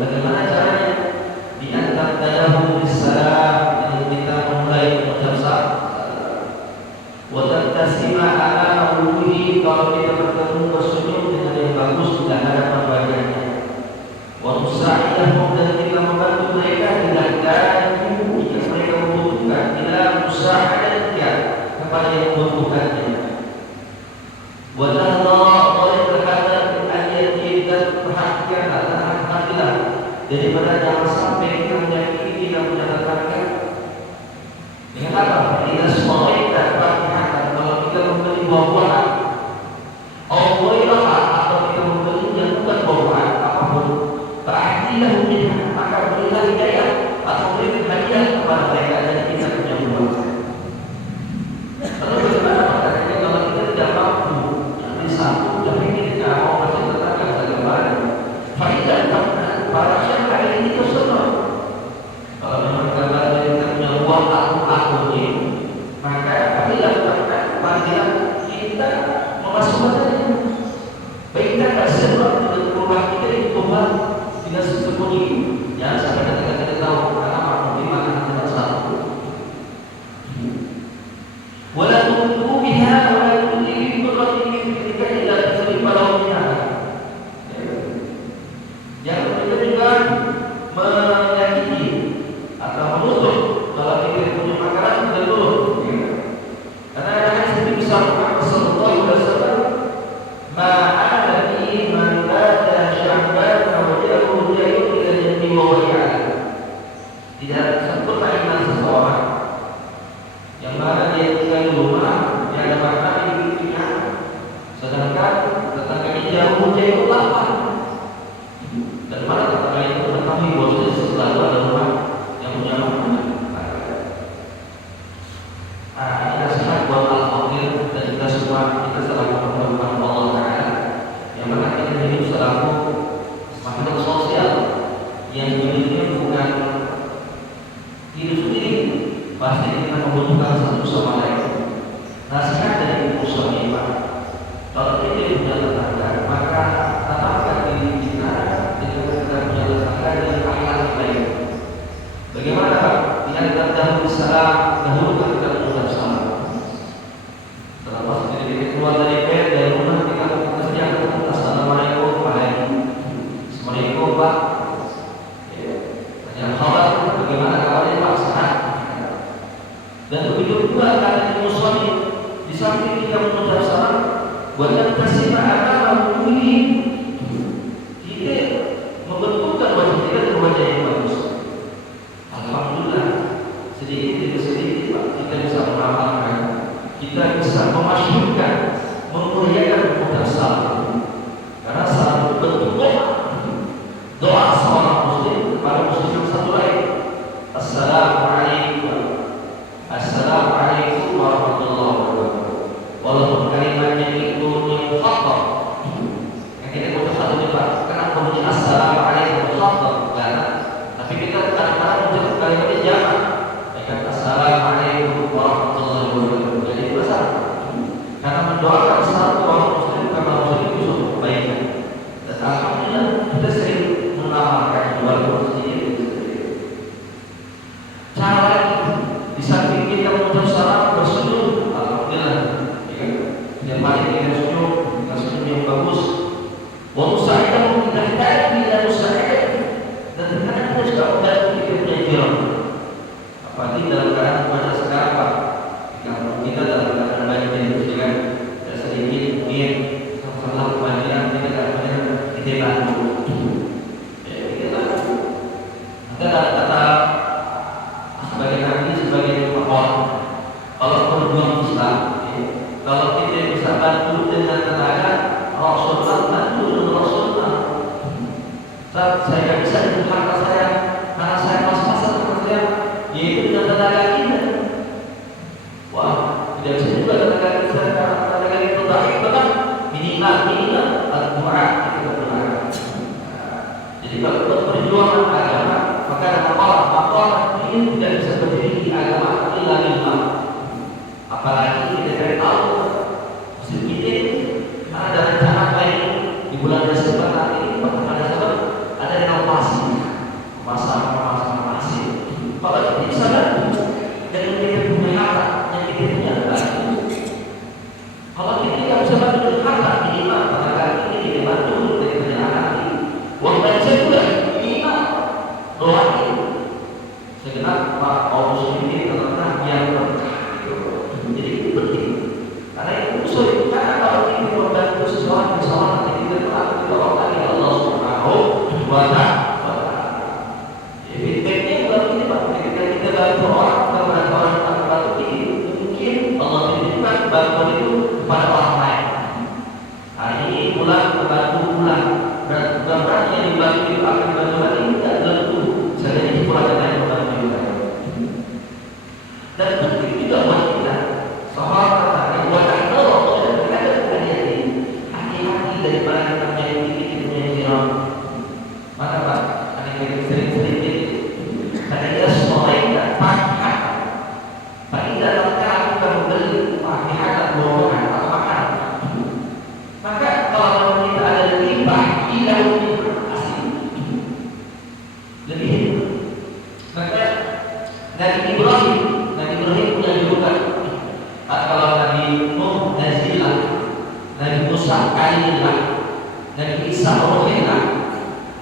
Bagaimana caranya? Di antara daripada jangan sampai kita menyakiti tidak menyadarkan. Dengan apa? Kita semua kita Fatihah. Kalau kita membeli buah-buahan, Allah atau kita membeli yang bukan buah-buahan apapun, ta'adilah minha, maka berilah hidayah atau beri hadiah kepada mereka dan kita punya buah. Lalu bagaimana katanya kalau kita tidak mampu di satu, tapi kita tidak mau masih tetangga bagaimana? Faidah para syekh ini itu semua. Kalau memang kita punya uang aku ini, maka apabila panggilan kita memasukkan saja. Baik kita kasih rumah kita itu rumah tidak sembunyi. Ya sampai ketika kita tahu karena mungkin makan tidak satu. Walau biha walau bi qadri ketika tidak terima lawannya. Yang kita juga menyakiti atau menutup kalau kita punya makanan tidak dulu. Karena ada hadis bisa Rasulullah SAW, ma'ana bi man bada sya'ban wajahu yaitu ila jannati wa wa'ala. Tidak sempurna iman seseorang yang mana dia tinggal di rumah, dia ada makanan di hidupnya, sedangkan tetangganya jauh, dia itu lapar. Dan mana tetangga itu mengetahui bahwa selalu ada rumah yang punya makanan. Ini nasihat buat al-fakir dan kita semua, kita selalu memerlukan Allah Ta'ala yang mana kita hidup selalu makhluk sosial yang hidupnya bukan hidup sendiri, pasti kita membutuhkan satu sama lain. Nasihat dari Musa Pak, kalau kita punya tetangga, maka tanamkan diri kita dengan kita punya tetangga dengan akhlak yang baik. Bagaimana Pak? Dengan kita dahulu salam, dahulukan kita mengucap salam. Setelah pas kita keluar dari bed, dari rumah kita saja Assalamualaikum Assalamualaikum Pak. Tanya kabar, bagaimana kabarnya Pak? Sehat. Dan begitu pula kata Musa di samping kita mengucap salam, buatkan kasih ma'ana ini kita membentukkan wajah kita dengan wajah yang bagus. Alhamdulillah sedikit demi sedikit Pak, kita bisa mengamalkan, kita bisa memasyhurkan, memuliakan mengucap salam. Karena salam itu bentuk doa seorang muslim kepada muslim yang satu lain. Assalamualaikum warahmatullahi wabarakatuh. Walaupun kalimatnya itu mukhafaf, yang kita ucap satu Pak, kenapa bunyi assalamualaikum mukhafaf? Karena tapi kita kadang-kadang ucap kalimatnya jamak. Assalamualaikum warahmatullahi wabarakatuh. Jadi itu salah. Karena mendoakan satu orang muslim karena muslim itu suatu kebaikan. Dan alhamdulillah kita sering mengamalkan walaupun sedikit. Cara di samping kita mengucap salam bersujud, alhamdulillah. Yang paling kita sujud yang bagus. Wa musaidahu bidahdati la musaidah. Dan terkadang kita juga membantu kita punya jiran. Apalagi dalam keadaan cuaca sekarang Pak, kalau kita dalam keadaan banjir kan, sedikit mungkin setelah kebanjiran kita kadang-kadang kita bantu. Kita bantu. Maka dalam kata sebagai nabi, sebagai orang, kalau berjuang Islam, kalau kita bisa bantu dengan tenaga, Rasulullah bantu dengan Rasulullah. Saya tidak bisa dengan harta saya, karena saya pas-pasan dengan saya, yaitu dengan tenaga kita. Wah, tidak bisa juga tenaga kita, karena tenaga kita baik, bahkan minimal al-Quran kita berdoa. Jadi kalau perjuangan agama, maka ada maqam ini tidak bisa berdiri di agama illa billah. Apalagi kita cari tahu muslim kita ada rencana baik di bulan Desember nanti, pada Desember ada renovasi pasar masing. Kalau kita bisa dengan kita punya harta, yang kita punya bantu. Kalau kita tidak bisa bantu dengan harta, minimal tenaga ini kita bantu dengan kerjaan ini. Waktu saya juga minimal doa ini. Segenap Pak kaum muslimin terkena yang berkah. Jadi itu penting. Karena itu sulit. Karena kalau kita membantu seseorang, nanti kita telah ditolong oleh Allah Subhanahu wa Ta'ala. Nabi Ibrahim punya julukan. Kalau Nabi Nuh Nazilah, Nabi Musa Kalimullah, Nabi Isa Ruhullah,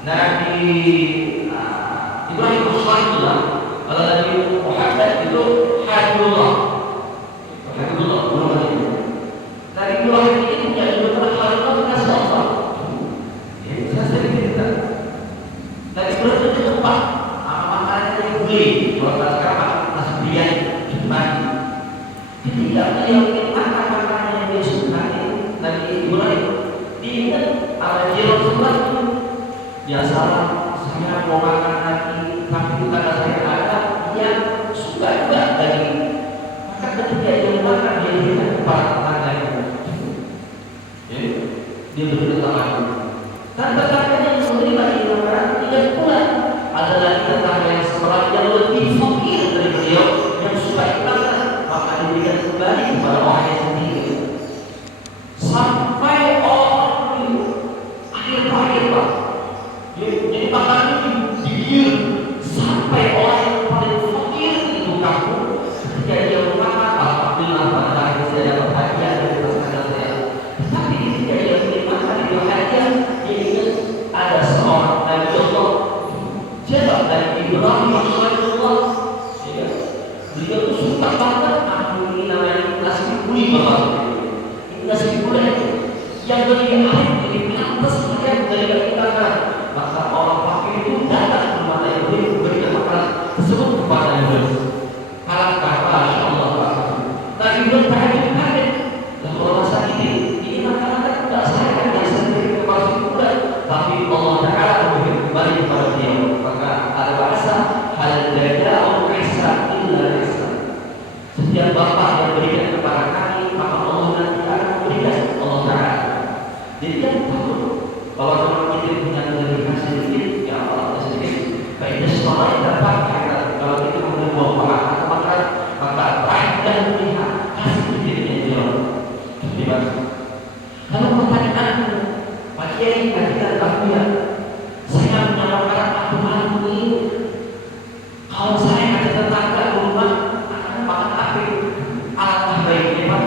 Nabi Ibrahim Khalilullah, kalau Nabi Muhammad itu Habibullah. Habibullah, Nabi Ibrahim ini punya julukan Khalilullah kasih Allah. Saya sering cerita. Nabi Ibrahim itu tempat makanannya yang boleh. Kalau nggak sekarang masih biaya mati. Ketika beliau ingin makan makanan yang dia sukai, Nabi Ibrahim diingat ada jiran sebelah itu. Biasalah saya mau makan lagi, tapi karena saya ada yang suka juga daging. Maka ketika dia makan, dia berikan kepada tetangganya. Dia berikan tetangganya. Dan tetangganya yang menerima makanan tidak pula ada lagi tetangga yang sebelah yang lebih fakir dari beliau yang suka makan, maka diberikan kembali kepada orangnya sendiri. Sampai orang itu akhir-akhir Pak. Jadi makanan itu dibiur sampai orang yang paling fakir itu kampung ketika dia makan, alhamdulillah pada hari saya dapat hadiah dari pasangan saya. Tapi ketika dia makan itu hadiah, dia ingat ada seorang Nabi Allah. Siapa? Nabi Ibrahim Rasulullah. Beliau itu suka banget ini namanya nasi kuli Bapak. Ini nasi kuli yang bagi air jadi pantas saja dari tangan. Maka orang fakir itu datang ke rumah Nabi Ibrahim memberikan makanan tersebut kepada Ibrahim. Alangkah Masya Allah Pak. Nabi Ibrahim kaget. Lah kalau masa ini makanan kan tidak saya kan yang saya berikan kepada si kuda, tapi Allah Taala memberikan kembali kepada dia. Maka ada bahasa hal jada'u Isa illa Isa. Setiap bapak yang berikan kepada kami, maka Allah nanti akan berikan Allah Taala. Jadi yang tahu kalau teman kita punya kelebihan sedikit, ya Allah sedikit. Baiknya semua yang dapat kalau kita memberi buah makan, maka baik dan melihat kasih dirinya jauh. Bebas. Kalau pertanyaanmu, Pak Kiai, kita tahu ya, saya punya makanan aku malu ini. Kalau saya ada tetangga di rumah akan makan apa? Alangkah baiknya Pak.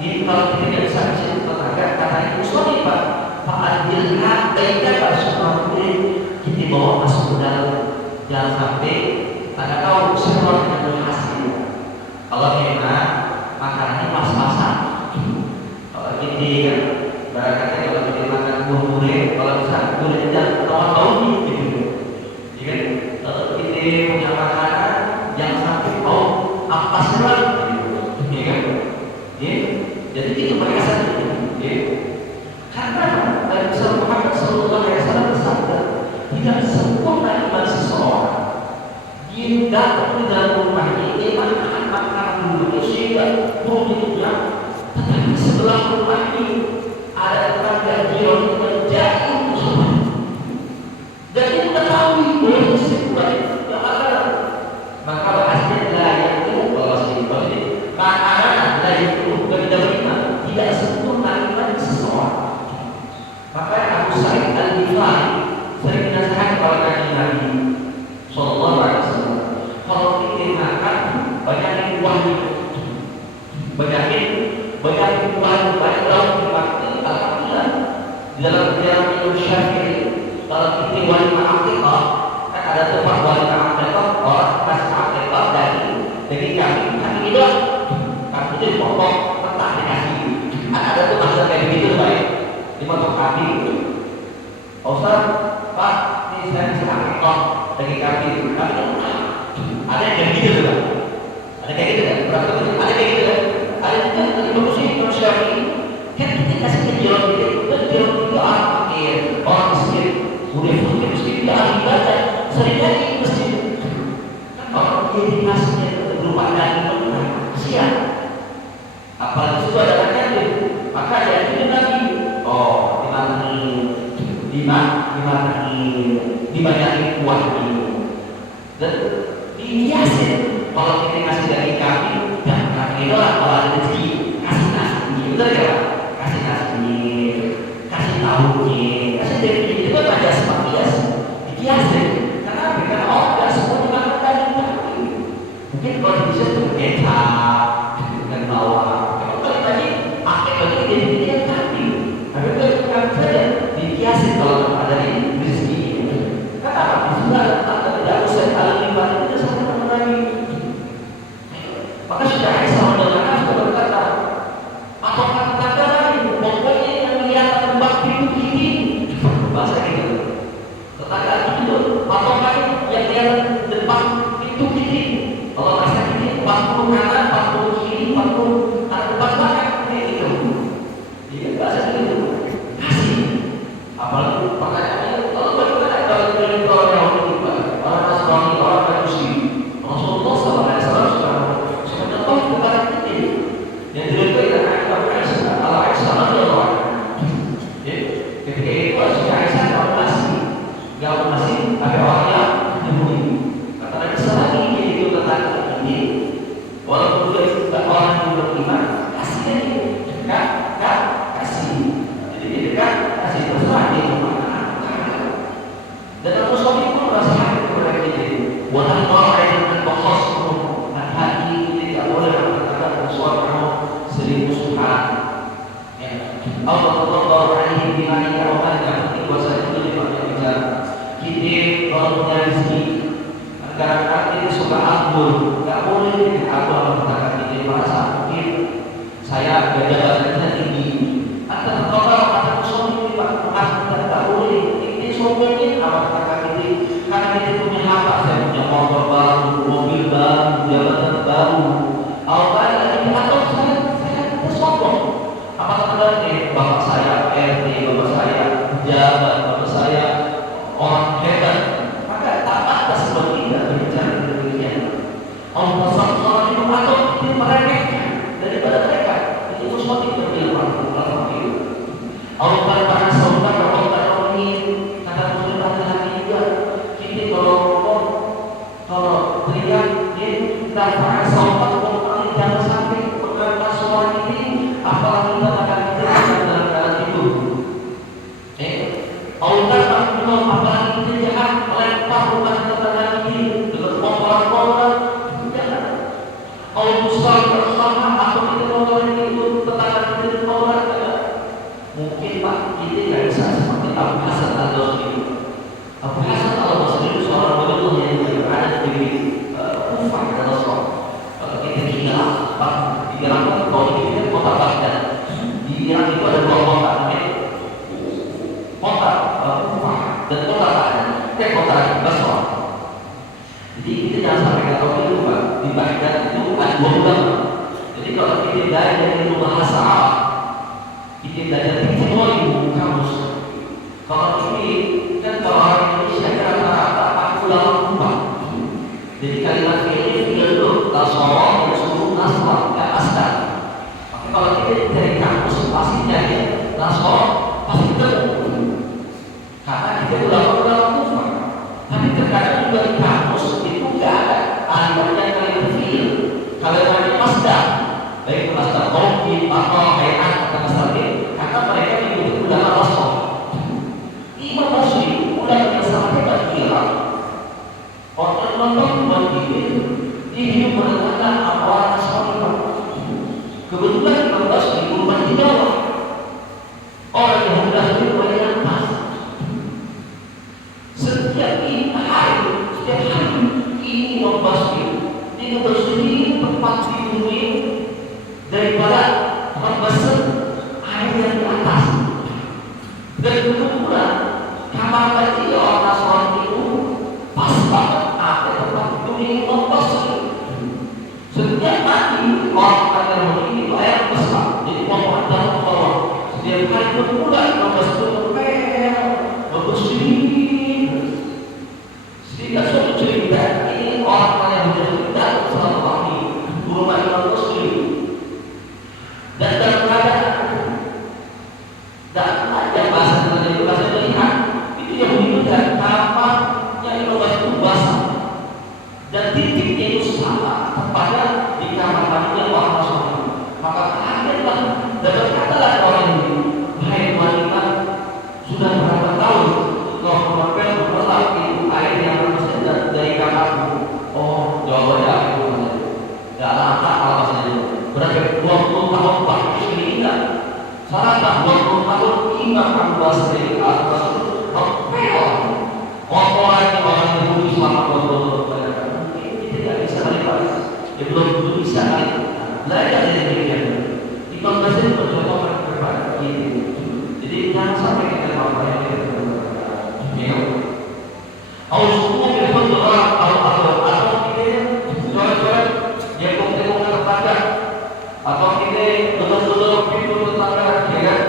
Ini kalau kita tidak bisa kasih tetangga, katanya sorry Pak. Pak Adilkan baiknya Pak Sumardi kita bawa masuk ke dalam. Jangan sampai tak tahu semua dengan hasil. Kalau memang makanannya pas-pasan, kalau kita kan barangkali kalau kita makan buah durian, kalau bisa durian jangan tahu gitu. Jadi kalau kita punya makanan jangan sampai tahu apa serang gitu, ya kan? Jadi itu perhiasan itu. Karena Nabi Muhammad SAW bersabda, tidak sempurna iman seseorang. Dia datang di dalam rumahnya, dia makan makanan dulu sehingga perut itu jam. Tetapi sebelah rumah ini ada tetangga jiran yang jauh sama. Dan dia mengetahui bahwa sebuah yang ada. Maka bahasnya layak itu bahwa sebuah makanan layak itu beriman tidak sempurna iman seseorang. Maka Abu Sa'id Al-Ghifari sering menasihati kepada Nabi Sallallahu Alaihi Wasallam, kalau kita makan banyakin kuahnya, banyakin kuahnya, banyak dalam dimakan. Alhamdulillah di dalam Imam Syafi'i kalau kita walimah akikah kan ada tempat walimah akikah orang kasih akikah dari kami itu kami itu dipotong mentah dikasih. Ada tuh masa kayak begitu baik. Dimotong kambing itu, Ustaz, Pak, ini saya bisa akikah daging kambing. Kami itu ada yang kayak gitu kan? Ada kayak gitu kan? Berarti ada kayak gitu kan? Ada juga tadi bagus sih manusia ini. Kan kita kasih kejualan gitu, kejualan itu orang fakir, orang miskin, udah fakir miskin tidak ahli ibadah, sering lagi miskin. Kan orang dia dikasihnya berupa daging benar, kasihan. Apalagi itu ada yatim, maka dia itu lagi. Oh, dibanyakin kuah ini dan dihiasin. Kalau kita kasih daging kambing dan kambing itu lah kalau ada rezeki kasih nasi, betul ya Pak? Kasih nasi, kasih tahunya, kasih daging itu kan ada sebab hias, dihiasin. Karena orang nggak semua dimakan daging kambing. akur, nggak boleh akur sama tetangga kita merasa mungkin saya jabatannya tinggi. Atau kalau suami pak maaf kita nggak boleh ini sombongin sama tetangga kita karena kita punya apa? Saya punya motor baru, mobil baru, jabatan baru. Awalnya ini atau saya kita sombong. Apa sebenarnya bapak saya RT, bapak saya pejabat, bapak saya orang hebat, maka tak pantas seperti kita berbicara demikian. Allah SWT itu atau itu meremehkan daripada mereka. Itu sesuatu yang berbilang itu. Allah pada saudara Allah ini kata muslim laki-laki juga. Kita kalau ngomong, kalau teriak, kita pada saudara Allah jangan sampai mengangkat suara ini, apalagi kita akan kita dalam keadaan itu. Allah apalagi kita jahat melempar rumah tetangga ini dengan motor-motor, jangan. Allah besar bersama atau kita motor itu tetangga kita motor, mungkin pak kita nggak bisa seperti Abu Hasan al-Basri. Abu Hasan al-Basri itu seorang penulis yang berada di Kufah dan Basra. Kalau kita kira pak dikirakan kalau kita kota Baghdad, di Irak itu ada dua kota, kota Kufah dan kota kota Basra. Jadi kita jangan sampai kata itu pak di Baghdad itu ada dua ulama. Jadi kalau kita dari rumah Hasan, kita belajar teori kamus. Kalau ini kan kalau orang Indonesia rata-rata aku ulama Kufah. Jadi kalimat ini itu tasawuf yang suruh nasab dan asal. Maka kalau kita dari kamus pasti jadi tasawuf pasti ketemu. Karena kita ulama Kufah. Tapi terkadang juga di kamus itu nggak ada alirannya kalimat fiil. Kalimatnya masdar, baik masdar qawli atau hayat atau masdar ini. Karena mereka mengikuti ulama Basra. Imam Basri ulama yang sangat hebat kira. Orang nonton buat dia hidup mengatakan awal Nasrani. Kebetulan Imam Basri ulama di bawah. Orang yang hendak hidup pada atas. Setiap hari ini Imam Basri dia bersendiri tempat tidur daripada membesar air yang di atas. Dan kebetulan kamar mandi orang Nasrani itu pas banget ada tempat tidur Imam Basri. Setiap mandi orang akan begini itu air besar. Jadi orang dalam bawah. Setiap hari berbulan Imam Basri bersih. Sehingga suatu cerita ini orang yang bercerita selalu kami rumah Imam Basri. Dan dalam keadaan ada bahasa itu bahasa melihat itu yang menunjukkan kamarnya Imam Basri itu basah dan titiknya itu sama tempatnya di kamar mandinya orang Nasrani. Maka kagetlah dan berkatalah orang ini, hai wanita sudah berapa tahun kau memakai berlap itu air yang berasal dari kamarmu? Oh jawabannya aku nggak lama kalau saja berarti 20 tahun pak ini enggak salah 20 tahun Imam Abu Basri al-Basri orang yang selama 20 tahun ini tidak bisa melihat dia belum bisa belajar dari demikian. Imam Basri bercontoh kepada ini. Jadi jangan sampai kita apa yang kita harus hukum yang betul atau kita coret-coret dia tengok tetangga atau kita betul-betul pintu tetangga, ya kan?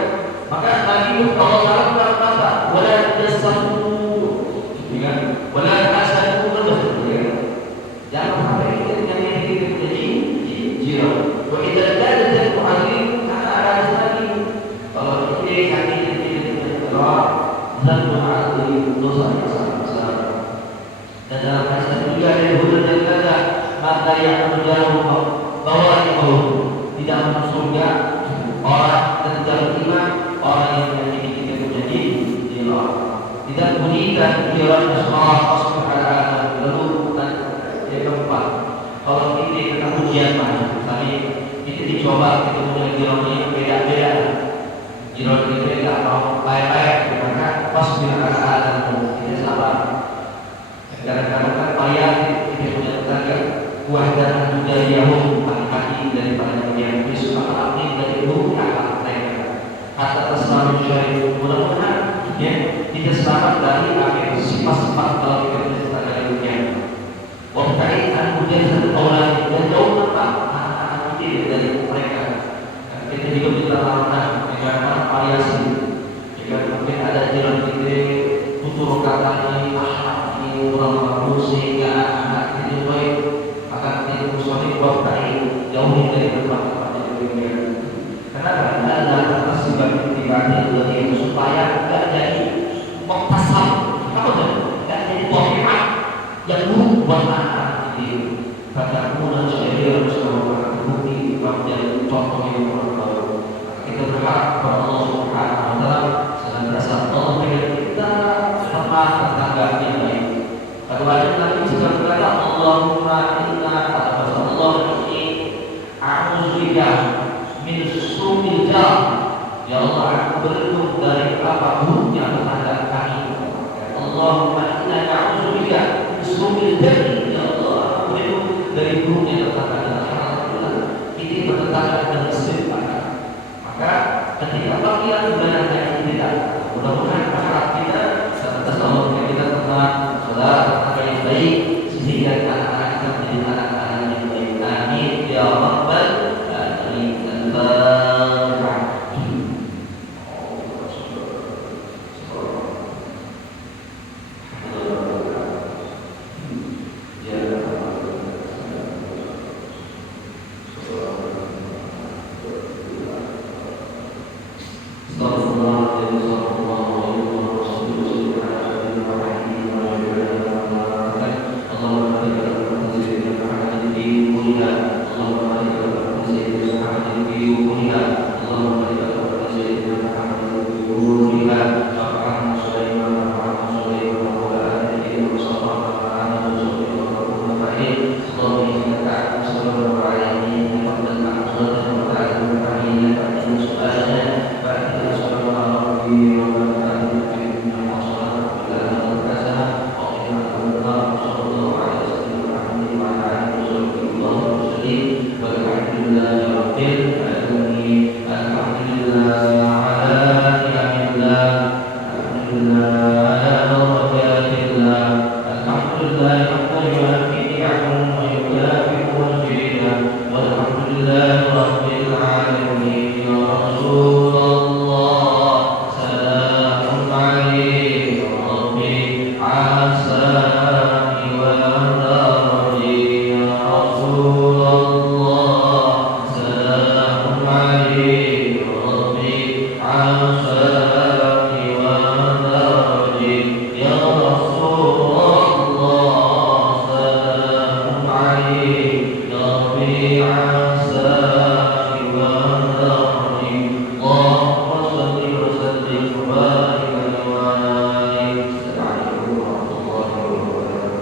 Maka Nabi kalau salah berkata, wala tasamu, ya kan? Wala tasamu betul, ya kan? Jangan sampai kita yang jadi jiran. Wa idza kana al-mu'allim kana ala lagi. Kalau kita kaki Allah dan mu'allim dosa yang sangat besar. Dan dalam hadis juga ada hudud dan kata maka yang menjauh bahwa itu tidak masuk surga orang dan tidak beriman orang yang menyakiti kita menjadi jiran. Tidak bunyikan jiran Allah subhanahu wa ta'ala. Lalu yang keempat, kalau kita kena ujian mana, misalnya kita dicoba kita punya jirannya beda-beda. Jiran kita tidak mau baik-baik, maka pas kita sabar. Kadang-kadang kan payah kita punya tetangga wahdanan budayahum, hati daripada yang Yesus alami dari bumi akal mereka. Kata terselalu syarif, mudah-mudahan ya tidak selamat dari akhir sifat-sifat kalau kita bercerita dari dunia. Wabtai'an mujahid awlan, dan jauh mata anak-anak kita dari mereka. Kita juga bisa melakukan dengan variasi. Jika mungkin ada jalan kita tutur kata ini, ini orang musik, ya anak itu baik, akan tidak musuhi wabtai jauhi dari tempat-tempat yang dunia. Kenapa? Ada atas sebab pribadi bagi supaya tidak jadi muktasab, apa tuh? Tidak jadi topiah yang buruk buat anak ini. Pada mulai saya harus melakukan bukti menjadi contoh yang orang baru. Kita berharap kepada Allah Subhanahu Wa Taala senantiasa Allah berikan kita teman tetangga yang baik. Kadang-kadang Nabi juga berkata, Allahumma inna Allah ini a'udzubika min su'il jar. Ya Allah, aku berlindung dari apa buruknya tetangga kami. Allahumma